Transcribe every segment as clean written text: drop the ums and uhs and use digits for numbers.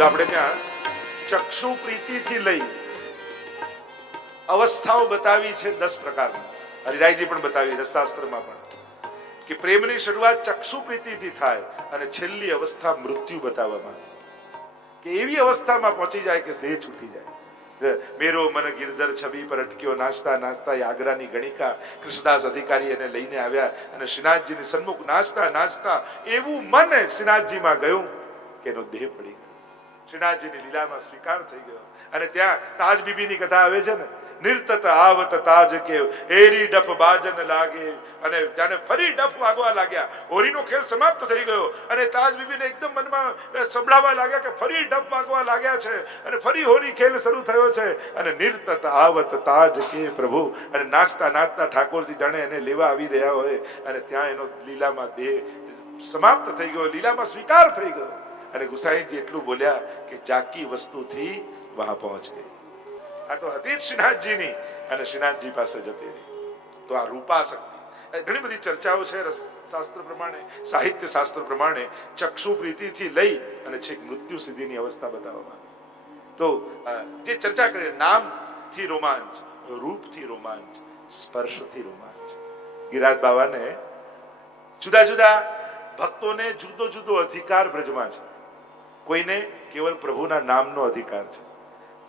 જો આપણે ત્યાં ચક્ષુ પ્રીતિથી લઈ અવસ્થાઓ બતાવી છે 10 પ્રકારની. હરિરાયજી પણ બતાવી રસશાસ્ત્રમાં પણ કે પ્રેમની શરૂઆત ચક્ષુ પ્રીતિથી થાય અને છેલ્લી અવસ્થા મૃત્યુ બતાવવામાં કે એવી અવસ્થામાં પહોંચી જાય કે દેહ છૂટી જાય. મેરો મન ગિરધર છબી પર અટક્યો નાચતા નાચતા આગ્રાની ગણિકા કૃષ્ણદાસ અધિકારી એને લઈને આવ્યા અને શ્રીનાથજીની સન્મુખ નાચતા નાચતા એવું મન શ્રીનાથજીમાં ગયું કે એનો દેહ પડી ગયો. શ્રીનાથજીની લીલામાં સ્વીકાર થઈ ગયો. અને ત્યાં તાજ બીબીની કથા આવે છે ને, નિર્તત આવત તાજ કે એરી ડફ બાજન લાગે, અને જાણે ફરી ડફ વાગવા લાગ્યા. હોરીનો ખેલ સમાપ્ત થઈ ગયો અને તાજ બીબીને એકદમ મનમાં સંભળાવા લાગ્યા કે ફરી ડફ વાગવા લાગ્યા છે અને ફરી હોરી ખેલ શરૂ થયો છે. અને નિર્તત આવત તાજ કે પ્રભુ, અને નાચતા નાચતા ઠાકોરજી જાણે એને લેવા આવી રહ્યા હોય અને ત્યાં એનો લીલામાં દેહ સમાપ્ત થઈ ગયો, લીલામાં સ્વીકાર થઈ ગયો. અને ગુસાઈજી એટલું બોલ્યા કે જાકી વસ્તુથી વહાં પહોંચ ગઈ. આ તો હતી જ શ્રીનાથજીની અને શ્રીનાથજી પાસે જતી રહી. તો આ રૂપાશક્તિ ઘણી બધી ચર્ચાઓ છે શાસ્ત્ર પ્રમાણે, સાહિત્ય શાસ્ત્ર પ્રમાણે ચક્ષુ પ્રીતિથી લઈ અને છેક મૃત્યુ સુધીની અવસ્થા બતાવવામાં. તો જે ચર્ચા કરીએ, નામથી રોમાંચ, રૂપથી રોમાંચ, સ્પર્શથી રોમાંચ. ગિરિરાજ બાવાને જુદા જુદા ભક્તોને જુદો જુદો અધિકાર બ્રજમાં છે. કોઈને કેવલ પ્રભુના નામનો અધિકાર છે,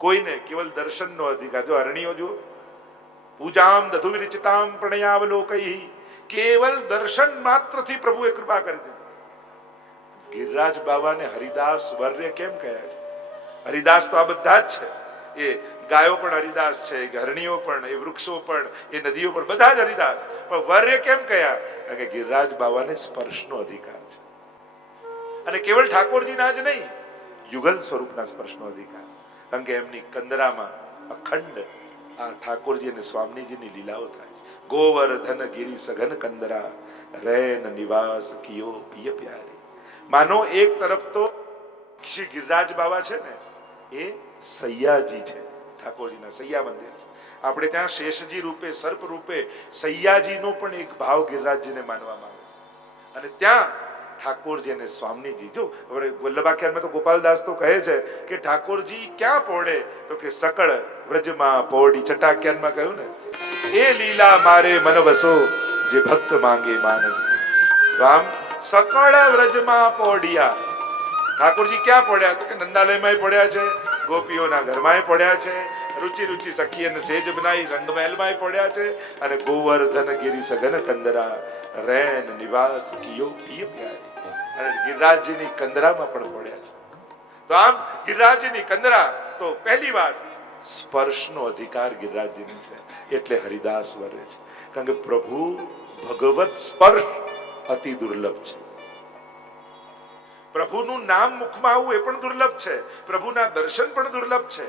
કોઈને કેવલ દર્શનનો અધિકાર. જો અરણીઓ જો પૂજામ દધુ વિરચિતામ પ્રણયાવલોકૈ, કેવલ દર્શન માત્રથી પ્રભુએ કૃપા કરી દીધી. ગિરિરાજ બાવાને હરિદાસ વર્ય કેમ કહ્યા છે? હરિદાસ તો આ બધા જ છે. એ ગાયો પણ હરિદાસ છે, હરણીઓ પણ, એ વૃક્ષો પણ, એ નદીઓ પણ, બધા જ હરિદાસ. પણ વર્ય કેમ કહ્યા? કારણ કે ગિરિરાજ બાવાને સ્પર્શનો અધિકાર છે. અને કેવળ ઠાકોરજીના જ નહીં, યુગલ સ્વરૂપના સ્પર્શનો અધિકાર. કારણ કે એમની કંદરામાં અખંડ આ ઠાકોરજી અને સ્વામીજીની લીલાઓ થાય છે. ગોવર્ધન ગિરી સઘન કંદરા રૈન નિવાસ કિયો પિય પ્યારી. માનો એક તરફ તો શ્રી ગિરિરાજ બાવા છે ને, એ સૈયાજી છે, ઠાકોરજીના સૈયા મંદિર છે. આપણે ત્યાં શેષજી રૂપે, સર્પ રૂપે સૈયાજીનો પણ એક ભાવ ગિરિરાજજીને માનવામાં આવે છે. અને ત્યાં ઠાકોરજી અને સ્વામીજી, જો વલ્લભાખ્યાનમાં તો ગોપાલદાસ તો કહે છે કે ઠાકોરજી ક્યાં પોડે, તો કે સકળ વ્રજમાં પોડી. છઠ્ઠાખ્યાનમાં કહ્યું ને, એ લીલા મારે મન વસો જે ભક્ત માંગે માનજી. તો આમ સકળ વ્રજમાં પોડિયા. ઠાકોરજી ક્યાં પડ્યા? તો કે નંદાલયમાં પડ્યા છે, ગોપીઓના ઘરમાં પડ્યા છે, રુચિ રુચિ સખી અને સેજ બનાવી રંગમહેલમાં પડ્યા છે, અને ગોવર્ધન ગિરી સઘન કંદરા રૈન નિવાસ કિયો પિય પ્યારી. અને ગિરિરાજજીની કંદરામાં પણ પડ્યા છે. તો આમ ગિરિરાજજીની કંદરા તો પહેલી વાત સ્પર્શનો અધિકાર ગિરિરાજજીને છે, એટલે હરિદાસ વર્ય છે. કારણ કે પ્રભુ ભગવત સ્પર્શ અતિ દુર્લભ છે. પ્રભુનું નામ મુખમાં આવવું એ પણ દુર્લભ છે, પ્રભુના દર્શન પણ દુર્લભ છે.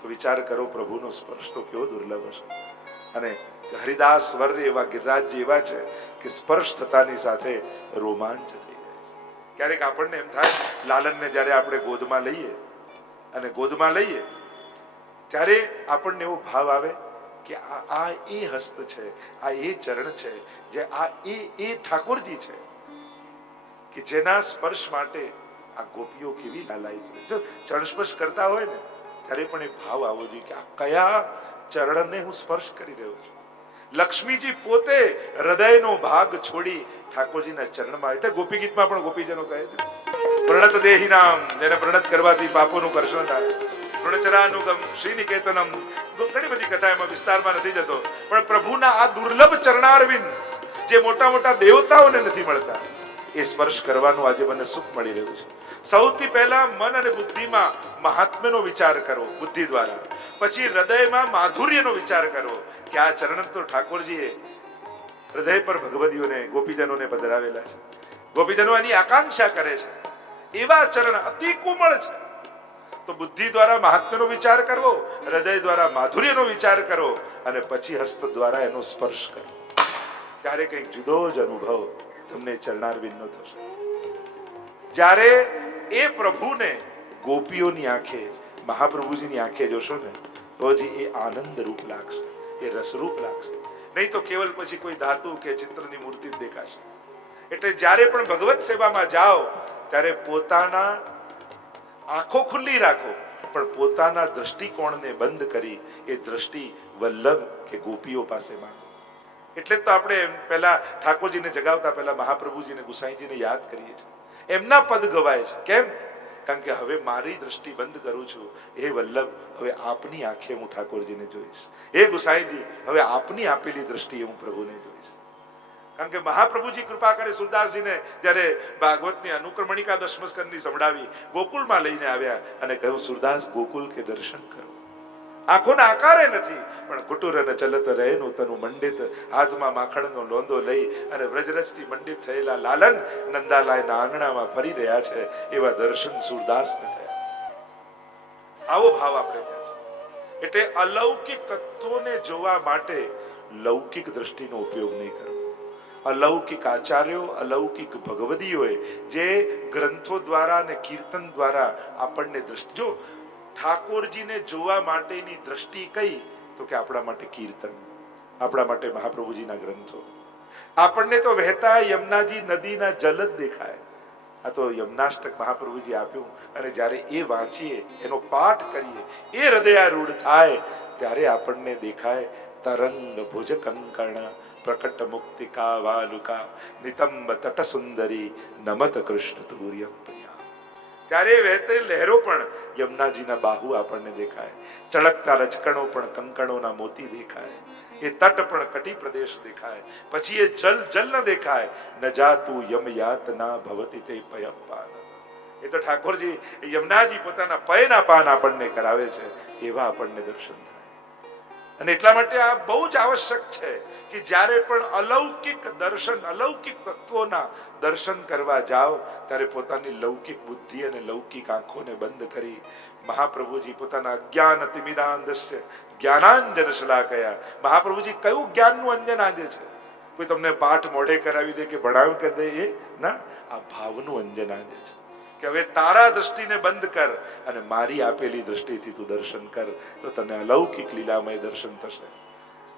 તો વિચાર કરો, પ્રભુનો સ્પર્શ તો કેવો દુર્લભ હશે. અને હરિદાસ વર્ય એવા ગિરિરાજજી એવા છે કે સ્પર્શ થતાની સાથે રોમાંચ થઈ જાય. ક્યારેક આપણને એમ થાય, લાલનને જ્યારે આપણે ગોદમાં લઈએ અને ગોદમાં લઈએ ત્યારે આપણને એવો ભાવ આવે કે આ એ હસ્ત છે, આ એ ચરણ છે, જે આ એ ઠાકોરજી છે કે જેના સ્પર્શ માટે આ ગોપીઓ કેવી લાલાયિત છે. જો ચરણ સ્પર્શ કરતા હોય ને ત્યારે પણ એ ભાવ આવવો જોઈએ કે આ કયા ચરણને હું સ્પર્શ કરી રહ્યો છું. લક્ષ્મીજી પોતે હૃદયનો ભાગ છોડી ઠાકોરજીના ચરણમાં, એટલે ગોપી ગીતમાં પણ ગોપીજનો કહે છે, પ્રણત દેહી નામ, જેને પ્રણત કરવાથી પાપોનું કર્ષણ થાય, પ્રણચરાનુગમ શ્રી નિકેતનમ. ઘણી બધી કથા, એમાં વિસ્તારમાં નથી જતો, પણ પ્રભુના આ દુર્લભ ચરણારવિંદ જે મોટા મોટા દેવતાઓને નથી મળતા, એ સ્પર્શ કરવાનું આજે મને સુખ મળી રહ્યું છે. સૌથી પહેલા મન અને બુદ્ધિમાં મહાત્મ્યનો વિચાર કરો બુદ્ધિ દ્વારા, પછી હૃદયમાં માધુર્યનો વિચાર કરો કે આ ચરણ તો ઠાકોરજીએ હૃદય પર ભગવદીઓને, ગોપીજનોને પધરાવેલા છે. ગોપીજનો એની આકાંક્ષા કરે છે, એવા ચરણ અતિ કોમળ છે. તો બુદ્ધિ દ્વારા મહાત્મ્યનો વિચાર કરવો, હૃદય દ્વારા માધુર્યનો વિચાર કરો, અને પછી હસ્ત દ્વારા એનો સ્પર્શ કરો. ત્યારે કંઈક જુદો જ અનુભવ તમને ચરણારવિંદનો થશે. જ્યારે એ પ્રભુને ગોપીઓની આંખે, મહાપ્રભુજીની આંખે જોશો ને, તો જ એ આનંદ રૂપ લાગશે, એ રસરૂપ લાગશે. નહીં તો કેવલ પછી કોઈ ધાતુ કે ચિત્રની મૂર્તિ જ દેખાશે. એટલે જ્યારે પણ ભગવત સેવામાં જાઓ ત્યારે પોતાના આંખો ખુલ્લી રાખો, પણ પોતાના દ્રષ્ટિકોણને બંધ કરી એ દ્રષ્ટિ વલ્લભ કે ગોપીઓ પાસે માંગો. એટલે તો આપણે પહેલા ઠાકોરજીને જગાવતા પહેલા મહાપ્રભુજીને ગુસાઈજીને યાદ કરીએ છીએ. એમના પદ ગવાય છે. કેમ? કારણ કે હવે મારી દ્રષ્ટિ બંધ કરું છું. હે વલ્લભ, હવે આપની આંખે હું ઠાકોરજીને જોઈશ. હે ગુસાઈજી, હવે આપની આપેલી દ્રષ્ટિએ હું પ્રભુને જોઈશ. કારણ કે મહાપ્રભુજી કૃપા કરે સુરદાસજીને જ્યારે ભાગવતની અનુક્રમણિકા દશમસ્કંદની સંભળાવી, ગોકુળમાં લઈને આવ્યા અને કહ્યું, સુરદાસ ગોકુળ કે દર્શન કરો. આંખોના આકારે નથી, પણ કુટુર અને ચલત રહેનું તનું મંડિત, હાથમાં માખણનો લોંદો લઈ અને વ્રજરજથી મંડિત થયેલા લાલન નંદાલાયના આંગણામાં ફરી રહ્યા છે, એવા દર્શન સુરદાસને થયા. આવો ભાવ આપણે ત્યાં છે. એટલે અલૌકિક તત્વોને જોવા માટે લૌકિક દ્રષ્ટિનો ઉપયોગ નહીં કરવો. અલૌકિક આચાર્યો, અલૌકિક ભગવદીઓએ જે ગ્રંથો દ્વારા અને કીર્તન દ્વારા આપણને દ્રષ્ટિ, જો ઠાકોરજીને જોવા માટેની દ્રષ્ટિ કઈ, તો કે આપણા માટે કીર્તન, આપણા માટે મહાપ્રભુજીના ગ્રંથો. આપણને તો વહેતા યમુનાજી નદીના જલ જ દેખાય. આ તો યમનાષ્ટક મહાપ્રભુજી આપ્યું, અને જ્યારે એ વાંચીએ, એનો પાઠ કરીએ, એ હૃદયારૂઢ થાય, ત્યારે આપણને દેખાય તરંગ ભુજ કંકણ પ્રકટ મુક્તિકા વાલુકા નિતંબ તટ સુંદરી નમત કૃષ્ણ તુર્યમ પ્રિયા. ત્યારે વહેતી લહેરો પણ યમુનાજીના બાહુ આપણને દેખાય, ચળકતા રજકણો પણ કંકણોના મોતી દેખાય, એ તટ પણ કટી પ્રદેશ દેખાય. પછી એ જલ જલ ન દેખાય, ન જાતું યમ યાતના ભવતી તે પયપાન. એ તો ઠાકોરજી યમુનાજી પોતાના પયના પાન આપણને કરાવે છે, એવા આપણને દર્શન થાય. અને એટલા માટે આ બહુ જ આવશ્યક છે કે જ્યારે પણ અલૌકિક દર્શન, અલૌકિક તત્વોના દર્શન કરવા જાઓ, ત્યારે પોતાની લૌકિક બુદ્ધિ અને લૌકિક આંખોને બંધ કરી મહાપ્રભુજી પોતાના અજ્ઞાન તિમિરાંધસ્ય જ્ઞાનાંજન શલાકયા. મહાપ્રભુજી કયું જ્ઞાનનું અંજન આંજે છે? કોઈ તમને પાઠ મોઢે કરાવી દે કે ભણાવી કરી દે, એ ના, આ ભાવનું અંજન આંજે છે કે હવે તારા દ્રષ્ટિને બંધ કર અને મારી આપેલી દ્રષ્ટિથી તું દર્શન કર, તો તને અલૌકિક લીલામય દર્શન થશે.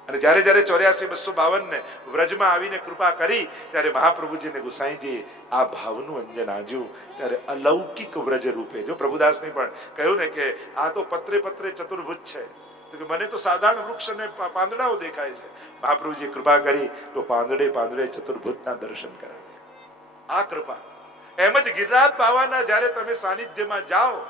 અને જ્યારે જ્યારે 84-252 ને વ્રજમાં આવીને કૃપા કરી, ત્યારે મહાપ્રભુજીને ગુસાઈજીએ આ ભાવનું અંજન આંજ્યું. ત્યારે અલૌકિક વ્રજ રૂપે, જો પ્રભુદાસને પણ કહ્યું ને કે આ તો પત્રે પત્રે ચતુર્ભુજ છે, તો કે મને તો સાધારણ વૃક્ષ અને પાંદડાઓ દેખાય છે. મહાપ્રભુજીએ કૃપા કરી તો પાંદડે પાંદડે ચતુર્ભુજના દર્શન કરાવ્યા. આ કૃપા. એમ જ ગિરિરાજ બાવાના જ્યારે તમે સાનિધ્યમાં જાઓ,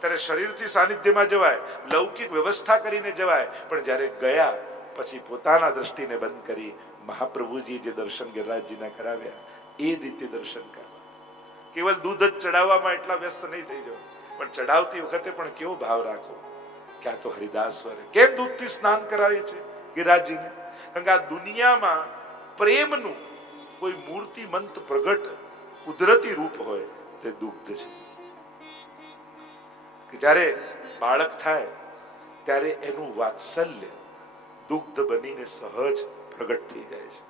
ત્યારે શરીરથી સાનિધ્યમાં જવાય, લૌકિક વ્યવસ્થા કરીને જવાય, પણ જ્યારે ગયા પછી પોતાના દ્રષ્ટિને બંધ કરી મહાપ્રભુજી જે દર્શન ગિરિરાજજીના કરાવ્યા, એ રીતે દર્શન કરવા. કેવલ દૂધ જ ચડાવવામાં એટલા વ્યસ્ત નહીં થઈ જવું, પણ ચડાવતી વખતે પણ કેવો ભાવ રાખો કે આ તો હરિદાસવર. કેમ દૂધથી સ્નાન કરાવે છે ગિરિરાજજીને? કારણ કે આ દુનિયામાં પ્રેમનું કોઈ મૂર્તિમંત પ્રગટ કુદરતી રૂપ હોય તે દુગ્ધ છે. કે જ્યારે બાળક થાય ત્યારે એનું વાત્સલ્ય દુગ્ધ બનીને સહજ પ્રગટ થઈ જાય છે,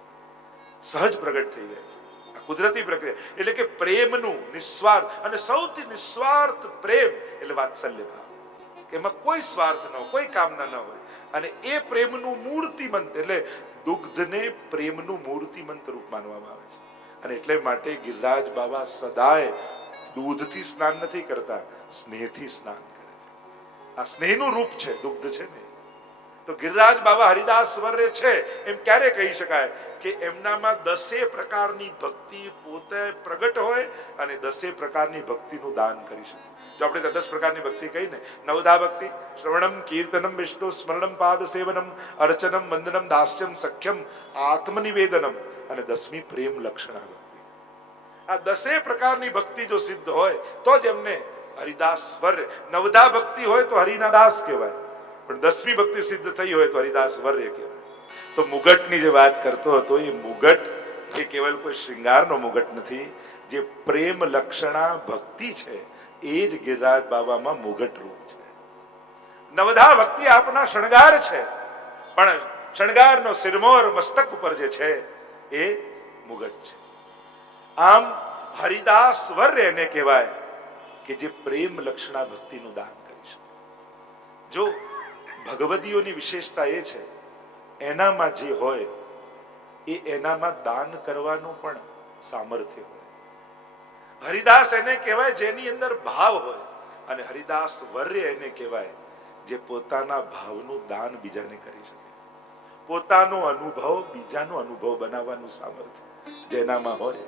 સહજ પ્રગટ થઈ જાય છે. આ કુદરતી પ્રક્રિયા. એટલે કે પ્રેમનું નિસ્વાર્થ, અને સૌથી નિસ્વાર્થ પ્રેમ એટલે વાત્સલ્ય ભાવ, કે એમાં કોઈ સ્વાર્થ ન હોય, કોઈ કામના ન હોય. અને એ પ્રેમનું મૂર્તિમંત, એટલે દુગ્ધને પ્રેમનું મૂર્તિમંત રૂપ માનવામાં આવે છે. અને એટલે માટે ગિરિરાજ બાબા સદાય દૂધથી સ્નાન નથી કરતા, સ્નેહથી સ્નાન કરે છે. આ સ્નેહનું રૂપ છે, દુગ્ધ છે ને. તો ગિરિરાજ બાબા હરિદાસ વર્ય છે એમ ક્યારે કહી શકાય કે એમનામાં 10 પ્રકારની ભક્તિ પોતે પ્રગટ હોય અને 10 પ્રકારની ભક્તિનું દાન કરી શકે. જો આપણે 10 પ્રકારની ભક્તિ કહીને, નવધા ભક્તિ, શ્રવણમ કીર્તનમ વિષ્ણુ સ્મરણમ પાદ સેવનમ અર્ચનમ વંદનમ દાસ્યમ સખ્યમ આત્મનિવેદનમ, અને 10મી પ્રેમ લક્ષણા ભક્તિ. આ 10 પ્રકારની ભક્તિ જો સિદ્ધ હોય તો જ એમને હરિદાસ વર્ય. નવધા ભક્તિ હોય તો હરિના દાસ કહેવાય, પણ 10મી ભક્તિ સિદ્ધ થઈ હોય તો હરિદાસ વર્ય કહેવાય. તો મુગટની જે વાત કરતો હતો, એ મુગટ એ કેવલ કોઈ શૃંગારનો મુગટ નથી. જે પ્રેમ લક્ષણા ભક્તિ છે એ જ ગિરિરાજ બાબામાં મુગટ રૂપ છે. નવધા ભક્તિ આપના શણગાર છે, પણ શણગારનો સિરમોર મસ્તક ઉપર જે છે એ મુગટ છે. આમ હરિદાસ વર્ય એને કહેવાય કે જે પ્રેમ લક્ષણા ભક્તિનું દાન કરી શકે. જો ભગવદીઓની વિશેષતા એ છે, એનામાં જે હોય એ એનામાં દાન કરવાનું પણ સામર્થ્ય હોય. હરિદાસ એને કહેવાય જેની અંદર ભાવ હોય. અને હરિદાસ વર્ય એને કહેવાય જે પોતાના ભાવનું દાન બીજાને કરી શકે, પોતાનો અનુભવ બીજાનો અનુભવ બનાવવાનું સામર્થ્ય જેનામાં હોય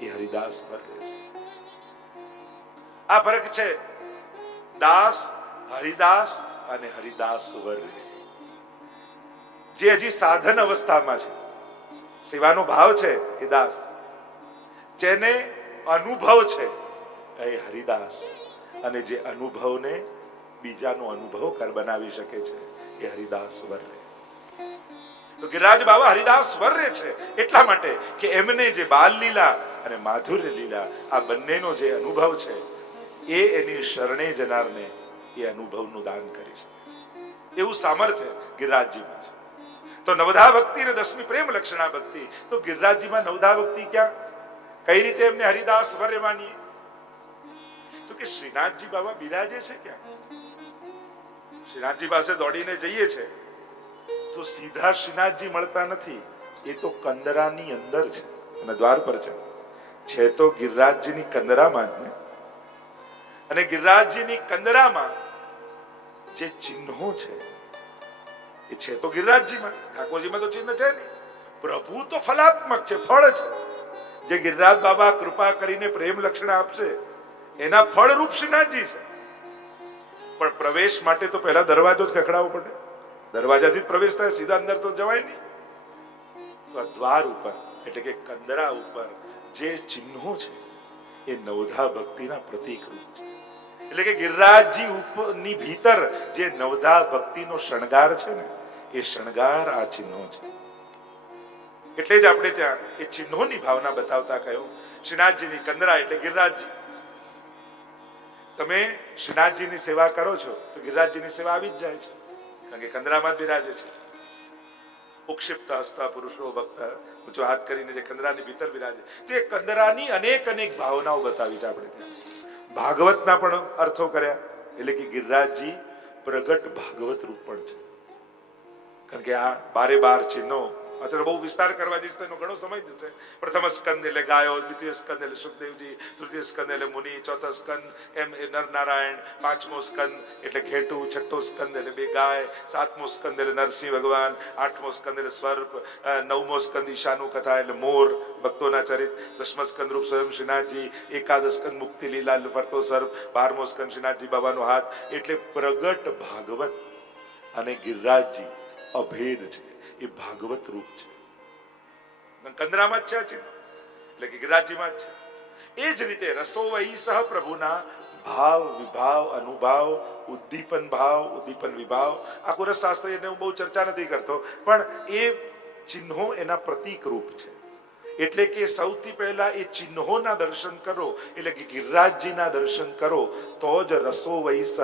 એ હરિદાસ વર્ય છે. આ ફરક છે દાસ, હરિદાસ અને હરિદાસ વર્ય. જે હજી સાધન અવસ્થામાં છે, સેવાનો ભાવ છે એ દાસ, જેને અનુભવ છે એ હરિદાસ, અને જે અનુભવને બીજાનો અનુભવ બનાવી શકે છે એ હરિદાસ વર્ય. તો ગિરિરાજ બાબા હરિદાસ વર્ય છે એટલા માટે કે એમને જે બાલ લીલા અને માધુર્ય લીલા આ બંનેનો જે અનુભવ છે એ એની શરણે જનારને એ અનુભવનું દાન કરી શકે એવું સામર્થ્ય ગિરિરાજજીમાં છે. તો નવધા ભક્તિ અને 10મી પ્રેમ લક્ષણા ભક્તિ, તો ગિરિરાજજીમાં નવધા ભક્તિ ક્યાં, કઈ રીતે એમને હરિદાસ વર્ય માનીએ? તો કે શ્રીનાથજી બાબા બિરાજે છે ક્યાં? શ્રીનાથજી પાસે દોડીને જઈએ છે તો સીધા શ્રીનાથજી મળતા નથી, એ તો કંદરાની અંદર છે અને દ્વાર પર છે તો ગિરિરાજજીની કંદરામાં જ ને. અને ગિરિરાજજીની કંદરામાં જે ચિહ્નો છે એ છે તો ગિરિરાજજીમાં, ઠાકોરજીમાં તો ચિહ્ન છે નહીં. પ્રભુ તો ફલાત્મક છે, ફળ છે. જે ગિરિરાજ બાબા કૃપા કરીને પ્રેમ લક્ષણ આપશે એના ફળ રૂપ શ્રીનાથજી છે. પણ પ્રવેશ માટે તો પહેલા દરવાજો જ ખખડાવવો પડે, દરવાજાથી જ પ્રવેશ થાય, સીધા અંદર તો જવાય નહીં. તો આ દ્વાર ઉપર એટલે કે કંદરા ઉપર જે ચિહ્નો છે એ નવધા ભક્તિના પ્રતીક રૂપ છે. એટલે કે ગિરિરાજજી ઉપરની ભીતર જે નવધા ભક્તિનો શણગાર છે ને એ શણગાર આ ચિહ્નો છે. એટલે જ આપણે ત્યાં એ ચિહ્નોની ભાવના બતાવતા કહ્યું શ્રીનાથજીની કંદરા એટલે ગિરિરાજજી. તમે શ્રીનાથજીની સેવા કરો છો તો ગિરિરાજજીની સેવા આવી જ જાય છે, કારણ કે કંદરામાં જ બિરાજે છે. ઉક્ષિપ્ત હસ્તા પુરુષો ભક્ત, ઊંચો હાથ કરીને જે કંદરાની ભીતર બિરાજે, તો એ કંદરાની અનેક ભાવનાઓ બતાવી છે આપણે ત્યાં. ભાગવતના પણ અર્થો કર્યા, એટલે કે ગિરિરાજજી પ્રગટ ભાગવત રૂપ પણ છે. કારણ કે આ 12 ચિહ્નો અત્યારે બહુ વિસ્તાર કરવા જઈશ તો એનો ઘણો સમય જશે. પ્રથમ સ્કંદ એટલે ગાયો, દ્વિતીય સ્કંદ એટલે સુખદેવજી, તૃતીય સ્કંદ એટલે મુનિ, ચોથો સ્કંદ એમ નરનારાયણ, પાંચમો સ્કંદ એટલે ઘેટું, છઠ્ઠો સ્કંદ એટલે 2 ગાય, સાતમો સ્કંદ એટલે નરસિંહ ભગવાન, આઠમો સ્કંદ એટલે સ્વર્પ, નવમો સ્કંદ ઈશાનું કથા એટલે મોર ભક્તોના ચરિત, 10મો સ્કંદ રૂપ સ્વયં શ્રીનાથજી, એકાદશ સ્કંદ મુક્તિ લીલા એટલે ફરતો સર્પ, 12મો સ્કંદ શ્રીનાથજી બાબાનો હાથ. એટલે પ્રગટ ભાગવત અને ગિરિરાજજી અભેદ છે, એ ભાગવત રૂપ છે. કંદરામાં જ છે આ ચિહ્ન, એટલે કે ગિરિરાજજીમાં જ છે. એ જ રીતે રસો વહી સહ પ્રભુના ભાવ વિભાવ અનુભાવ ઉદ્દીપન ભાવ ઉદ્દીપન વિભાવ, આખું રસશાસ્ત્ર એને હું બહુ ચર્ચા નથી કરતો, પણ એ ચિહ્નો એના પ્રતીક રૂપ છે. એટલે કે સૌથી પહેલા એ ચિહ્નોના દર્શન કરો, એટલે કે ગિરિરાજજીના દર્શન કરો તો જ રસો વૈસહ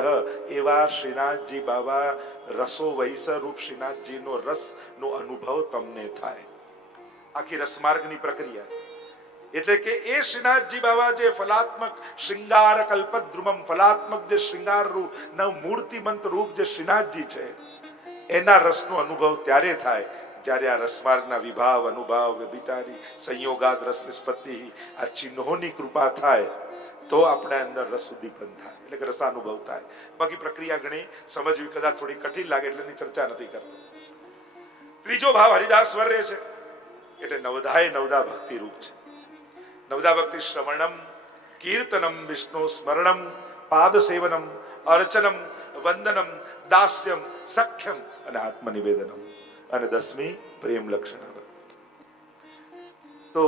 એવા શ્રીનાથજી બાબા રસો વૈસહ રૂપ શ્રીનાથજીનો રસનો અનુભવ તમને થાય. આખી રસમાર્ગની પ્રક્રિયા. એટલે કે એ શ્રીનાથજી બાબા જે ફલાત્મક શૃંગાર કલ્પદ્રુમમ, ફલાત્મક જે શૃંગાર રૂપ નવ મૂર્તિમંત રૂપ જે શ્રીનાથજી છે એના રસનો અનુભવ ત્યારે થાય જ્યારે આ રસમાર્ગના વિભાવ અનુભાવ વ્યભિચારી સંયોગાદ રસ નિષ્પત્તિ આ ચિહ્નોની કૃપા થાય તો આપણા અંદર રસ ઉદ્દીપન થાય, એટલે કે રસાનુભવ થાય. બાકી પ્રક્રિયા ઘણી સમજવી કદાચ થોડી કઠિન લાગે એટલે એની ચર્ચા નથી કરતો. ત્રીજો ભાવ હરિદાસ વર્ય છે, એટલે નવધા ભક્તિ રૂપ છે. નવધા ભક્તિ શ્રવણમ, કીર્તનમ, વિષ્ણુ સ્મરણમ, પાદ સેવનમ, અર્ચનમ, વંદનમ, દાસ્યમ, સખ્યમ અને આત્મનિવેદનમ, અને 10મી પ્રેમ લક્ષણા ભક્તિ. તો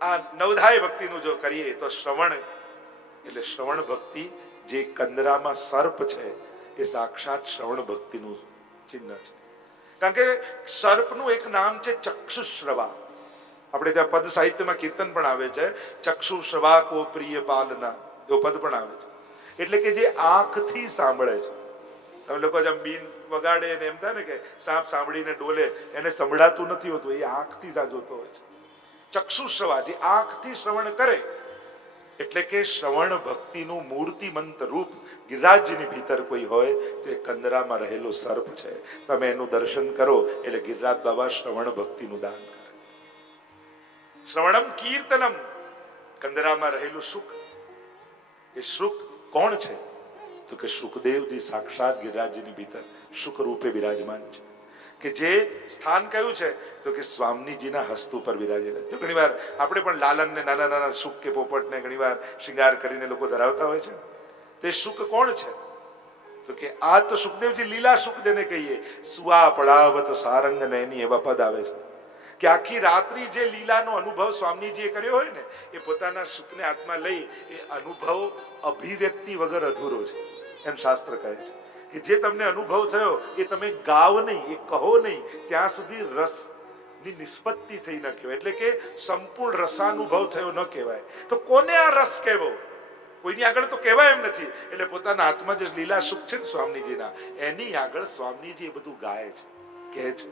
આ નવધાય ભક્તિનું જો કરીએ તો શ્રવણ એટલે શ્રવણ ભક્તિ, જે કંદરામાં સર્પ છે એ સાક્ષાત શ્રવણ ભક્તિનું ચિહ્ન છે. કારણ કે સર્પનું એક નામ છે ચક્ષુશ્રવા. આપણે ત્યાં પદ સાહિત્યમાં કીર્તન પણ આવે છે, ચક્ષુશ્રવા કો પ્રિય પાલના, એવો પદ પણ આવે છે. એટલે કે જે આંખથી સાંભળે છે. તમે લોકો જેમ બીન વગાડે ને એમ થાય ને કે સાપ સાંભળીને ડોલે, એને સંભળાતું નથી હોતું, એ આંખથી જ જોતો હોય છે. ચક્ષુશ્રવા, જે આંખથી શ્રવણ કરે, એટલે કે શ્રવણ ભક્તિનું મૂર્તિમંત રૂપ ગિરિરાજજીની ભીતર કોઈ હોય તો એ કંદરામાં રહેલો સર્પ છે. તમે એનું દર્શન કરો એટલે ગિરિરાજ બાબા શ્રવણ ભક્તિનું દાન કરે. શ્રવણમ કીર્તનમ, કંદરામાં રહેલું સુખ. એ સુખ કોણ છે? તો કે સુખદેવજી સાક્ષાત ગિરિરાજજીની ભીતર સુખ રૂપે બિરાજમાન છે. કે જે સ્થાન કયું છે તો કે સ્વામીજીના હસ્ત ઉપર બિરાજેલા. તો ઘણી વાર આપણે પણ લાલનને નાના નાના સુખ કે પોપટને ઘણી વાર શૃંગાર કરીને લોકો ધરાવતા હોય છે. તે સુખ કોણ છે તો કે આ તો સુખદેવજી લીલા સુખ જેને કહીએ, સુવા પડાવત સારંગ નયની એવા પદ આવે છે કે આખી રાત્રિ જે લીલાનો અનુભવ સ્વામીજીએ કર્યો હોય ને એ પોતાના સુખને હાથમાં લઈ એ અનુભવ અભિવ્યક્તિ વગર અધૂરો છે એમ શાસ્ત્ર કહે છે. કે જે તમને અનુભવ થયો એ તમે ગાવ નહીં, એ કહો નહીં, ત્યાં સુધી રસની નિષ્પત્તિ થઈ ન કહેવાય, એટલે કે સંપૂર્ણ રસાનુભવ થયો ન કહેવાય. તો કોને આ રસ કહેવો? કોઈની આગળ તો કહેવાય એમ નથી. એટલે પોતાના હાથમાં જે લીલા સુખ છે ને સ્વામીજીના, એની આગળ સ્વામીજી એ બધું ગાય છે, કહે છે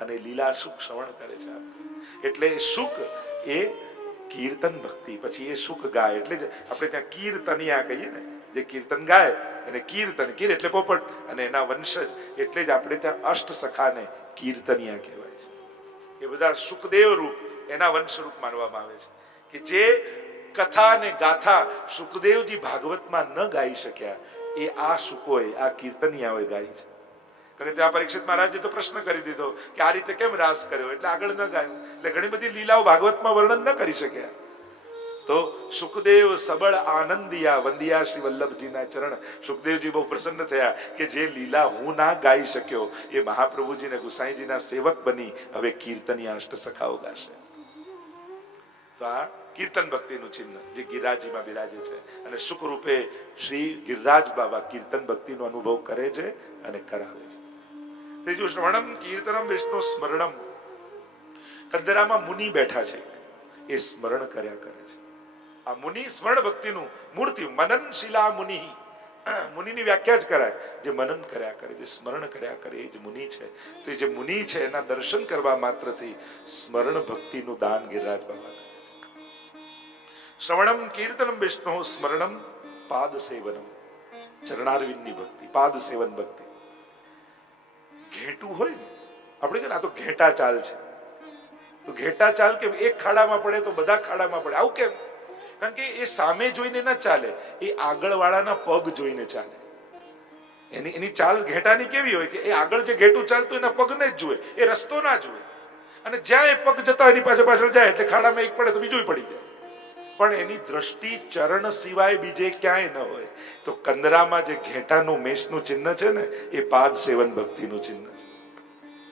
અને લીલા સુખ શ્રવણ કરે છે. એટલે સુખ એ કીર્તન ભક્તિ, પછી એ સુખ ગાય. એટલે જ આપણે ત્યાં કીર્તનિયા કહીએ ને, જે કીર્તન ગાય એને કીર્તન, કીર એટલે પોપટ અને એના વંશજ, એટલે જ આપણે ત્યાં અષ્ટ સખાને કીર્તનિયા કહેવાય છે. એ બધા સુખદેવ રૂપ એના વંશ રૂપ માનવામાં આવે છે. કે જે કથા અને ગાથા સુખદેવજી ભાગવતમાં ન ગાઈ શક્યા એ આ સુકોએ, આ કીર્તનિયાઓએ ગાઈ છે. કારણ કે ત્યાં પરીક્ષિત મહારાજે તો પ્રશ્ન કરી દીધો કે આ રીતે કેમ રાસ કર્યો, એટલે આગળ ન ગાયું. એટલે ઘણી બધી લીલાઓ ભાગવતમાં વર્ણન ન કરી શક્યા. તો સુખદેવ સબળ આનંદિયા વંદિયા શ્રી વલ્લભજીના ચરણ. સુખદેવજી બહુ પ્રસન્ન થયા કે જે લીલા હું ના ગાઈ શક્યો એ મહાપ્રભુજીને ગુસાઈજીના સેવક બની હવે કીર્તનિયા અષ્ટ સખાઓ ગાશે. તો આ કીર્તન ભક્તિનું ચિહ્ન જે ગિરિરાજજીમાં બિરાજે છે. અને સુખ રૂપે શ્રી ગિરિરાજ બાબા કીર્તન ભક્તિનો અનુભવ કરે છે અને કરાવે છે. ત્રીજું શ્રવણમ કીર્તનમ વિષ્ણુ સ્મરણમ. કંદરામાં મુનિ બેઠા છે, એ સ્મરણ કર્યા કરે છે. આ મુનિ સ્મરણ ભક્તિનું મૂર્તિ, મનનશીલા મુનિ. મુનિની વ્યાખ્યા જ કરાય જે મનન કર્યા કરે, જે સ્મરણ કર્યા કરે, એ જ મુનિ છે. તો એ જે મુનિ છે એના દર્શન કરવા માત્રથી સ્મરણ ભક્તિનું દાન ગિરિરાજ બાબા કરે છે. શ્રવણમ કીર્તનમ વિષ્ણુ સ્મરણમ પાદ સેવનમ. ચરણારવિંદની ભક્તિ, પાદ સેવન ભક્તિ. ઘેટું હોય ને, આપણે કે આ તો ઘેટા ચાલ છે, તો ઘેટા ચાલ કે એક ખાડામાં પડે તો બધા ખાડામાં પડે, આવું કેમ? કારણ કે એ સામે જોઈને ના ચાલે, એ આગળવાળાના પગ જોઈને ચાલે. એની ચાલ ઘેટાની કેવી હોય કે એ આગળ જે ઘેટું ચાલતું એના પગને જ જુએ, એ રસ્તો ના જુએ. અને જ્યાં એ પગ જતા એની પાછળ જાય એટલે ખાડામાં એક પડે તો બીજું પડી જાય. પણ એની દ્રષ્ટિ ચરણ સિવાય બીજે ક્યાંય ન હોય. તો કંદરામાં જે ઘેટાનું મેષનું ચિહ્ન છે ને, એ પાદ સેવન ભક્તિનું ચિહ્ન છે.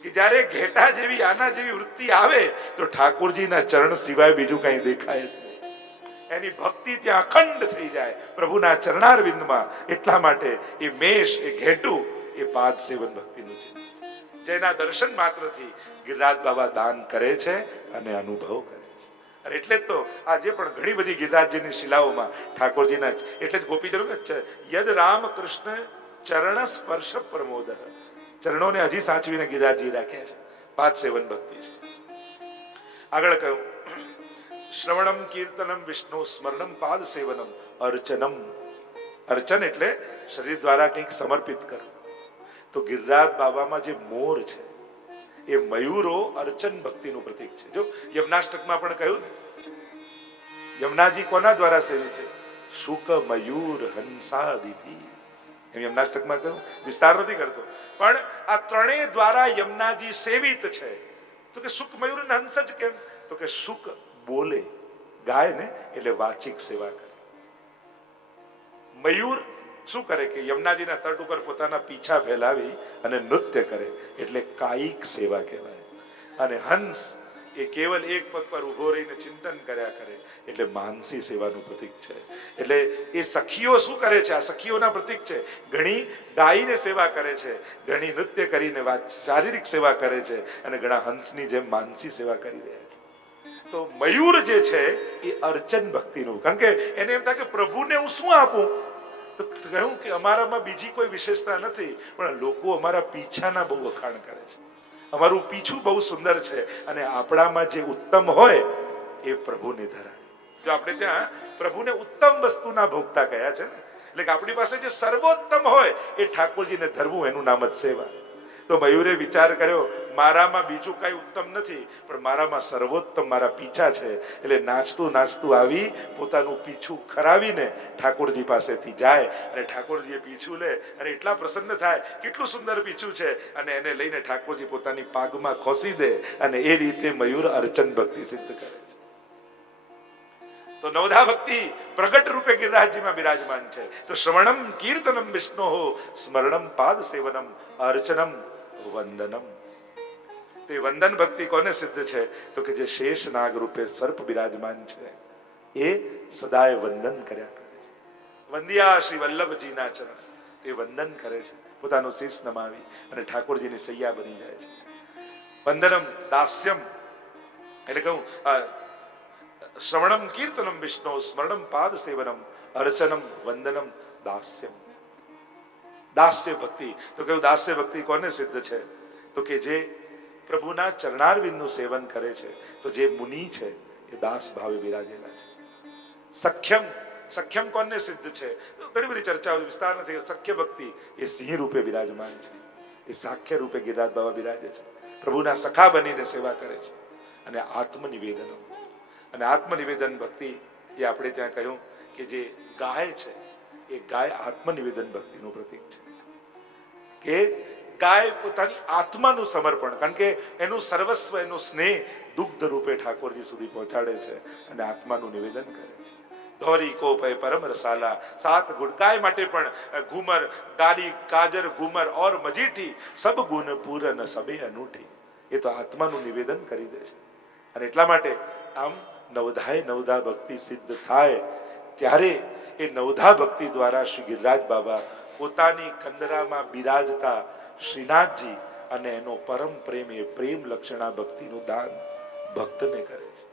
કે જ્યારે ઘેટા જેવી આના જેવી વૃત્તિ આવે તો ઠાકોરજીના ચરણ સિવાય બીજું કઈ દેખાય જ નહીં. એની ભક્તિ ત્યાં અખંડ થઈ જાય પ્રભુના ચરણારવિંદમાં. એટલા માટે એ મેષ, એ ઘેટું, એ પાદ સેવન ભક્તિનું ચિહ્ન, જેના દર્શન માત્રથી ગિરિરાજ બાબા દાન કરે છે અને અનુભવ કરે છે. અને એટલે જ તો આજે પણ ઘણી બધી ગિરિરાજજીની શિલાઓમાં ઠાકોરજીના, એટલે જ ગોપીજનો યદ રામ કૃષ્ણ ચરણ સ્પર્શ પ્રમોદ. ચરણોને હજી સાચવીને ગિરિરાજજી રાખ્યા છે. પાદ સેવન ભક્તિ છે. આગળ કહ્યું શ્રવણમ કીર્તનમ વિષ્ણુ સ્મરણમ પાદ સેવનમ અર્ચનમ. અર્ચન એટલે શરીર દ્વારા કંઈક સમર્પિત કરવું. તો ગિરિરાજ બાબામાં જે મોર છે એ મયુરો અર્ચન ભક્તિનું પ્રતીક છે. જો યમનાષ્ટકમાં પણ કહ્યું ને, યમુનાજી કોના દ્વારા સેવિત છે? શુક મયુર હંસાદિભી. એમ યમનાષ્ટકમાં કહ્યું, વિસ્તાર નથી કરતો, પણ આ ત્રણેય દ્વારા યમુનાજી સેવિત છે. તો કે શુક મયુર અને હંસ જ કેમ? તો કે શુક બોલે, ગાય ને, એટલે વાચિક સેવા કરે. મયુર શું કરે કે યમુનાજીના તટ ઉપર પોતાના પીછા ફેલાવી અને નૃત્ય કરે, એટલે કાયિક સેવા કહેવાય. અને હંસ એ કેવલ એક પગ પર ઉભો રહીને ચિંતન કર્યા કરે, એટલે માનસી સેવાનું પ્રતીક છે. એટલે એ સખીઓ શું કરે છે? આ સખીઓના પ્રતીક છે. ઘણી ગાયને સેવા કરે છે, ઘણી નૃત્ય કરીને શારીરિક સેવા કરે છે, અને ઘણા હંસની જેમ માનસી સેવા કરી રહ્યા છે. તો મયુર જે છે એ અર્ચન ભક્તિનું, કારણ કે એને એમ થાય કે પ્રભુને હું શું આપું? તો કહ્યું કે અમારામાં બીજી કોઈ વિશેષતા નથી, પણ લોકો અમારા પીછાના બહુ વખાણ કરે છે. અમારું પીછું બહુ સુંદર છે, અને આપણામાં જે ઉત્તમ હોય એ પ્રભુને ધરાવે. જો આપણે ત્યાં પ્રભુને ઉત્તમ વસ્તુના ભોગતા કયા છે ને, એટલે કે આપણી પાસે જે સર્વોત્તમ હોય એ ઠાકોરજીને ધરવું, એનું નામ જ સેવા. તો મયુરે વિચાર કર્યો, મારામાં બીજું કઈ ઉત્તમ નથી, પણ મારામાં સર્વોત્તમ મારા પીછા છે. એટલે નાચતું નાચતું આવી પોતાનું પીછું ખરાવીને ઠાકોરજી પાસેથી જાય અને ઠાકોરજીએ પીછું લે અને એટલા પ્રસન્ન થાય, કેટલું સુંદર પીછું છે, અને એને લઈને ઠાકોરજી પોતાની પાગમાં ખોસી દે અને એ રીતે મયુર અર્ચન ભક્તિ સિદ્ધ કરે છે. તો નવધા ભક્તિ પ્રગટ રૂપે ગિરિરાજજીમાં બિરાજમાન છે. તો શ્રવણમ કીર્તનમ વિષ્ણોઃ સ્મરણમ પાદ સેવનમ અર્ચનમ વંદનમ. તે વંદન ભક્તિ કોને સિદ્ધ છે? તો કે જે શેષ નાગ રૂપે સર્પ બિરાજમાન છે એ સદાય વંદન કર્યા કરે છે. વંદિયા શ્રી વલ્લભજીના ચરણ, તે વંદન કરે છે, પોતાનું શીશ નમાવી અને ઠાકોરજીની સૈયા બની જાય છે. વંદનમ દાસ્યમ એટલે કહું શ્રવણમ કીર્તનમ વિષ્ણુ સ્મરણમ પાદ સેવનમ અર્ચનમ વંદનમ દાસ્યમ. દાસ્ય ભક્તિ, તો કહ્યું દાસ્ય ભક્તિ કોને સિદ્ધ છે? તો કે જે પ્રભુના ચરણારવિંદનું સેવન કરે છે, તો જે મુનિ છે એ દાસ ભાવે બિરાજેલા છે. સખ્યમ, સખ્યમ કોને સિદ્ધ છે? ઘણી બધી ચર્ચાઓ વિસ્તાર નથી. સખ્ય ભક્તિ એ સિંહ રૂપે બિરાજમાન છે, એ સાખ્ય રૂપે ગિરિરાજ બાબા બિરાજે છે, પ્રભુના સખા બનીને સેવા કરે છે. અને આત્મનિવેદન, અને આત્મનિવેદન ભક્તિ એ આપણે ત્યાં કહ્યું કે જે ગાય છે એ ગાય આત્મનિવેદન ભક્તિનું પ્રતીક છે. કે ગાય પોતાની આત્માનું સમર્પણ, કારણ કે એનું સર્વસ્વ, એનું સ્નેહ દુગ્ધ રૂપે ઠાકોરજી સુધી પહોંચાડે છે અને આત્માનું નિવેદન કરે છે. ધોરી કોપય પરમ રસાલા, 7 ગુણ. ગાય માટે પણ ઘુમર, ગારી, કાજર, ઘુમર ઓર મજીઠી, સબ ગુણ પૂરન સબે અનૂઠી. એ તો આત્માનું નિવેદન કરી દે છે. અને એટલા માટે આમ નવધાય નવધા ભક્તિ સિદ્ધ થાય ત્યારે એ નવધા ભક્તિ દ્વારા શ્રી ગિરિરાજ બાબા પોતાની કંદરામાં બિરાજતા શ્રીનાથજી અને એનો પરમ પ્રેમ, એ પ્રેમ લક્ષણા ભક્તિનું દાન ભક્તને કરે છે.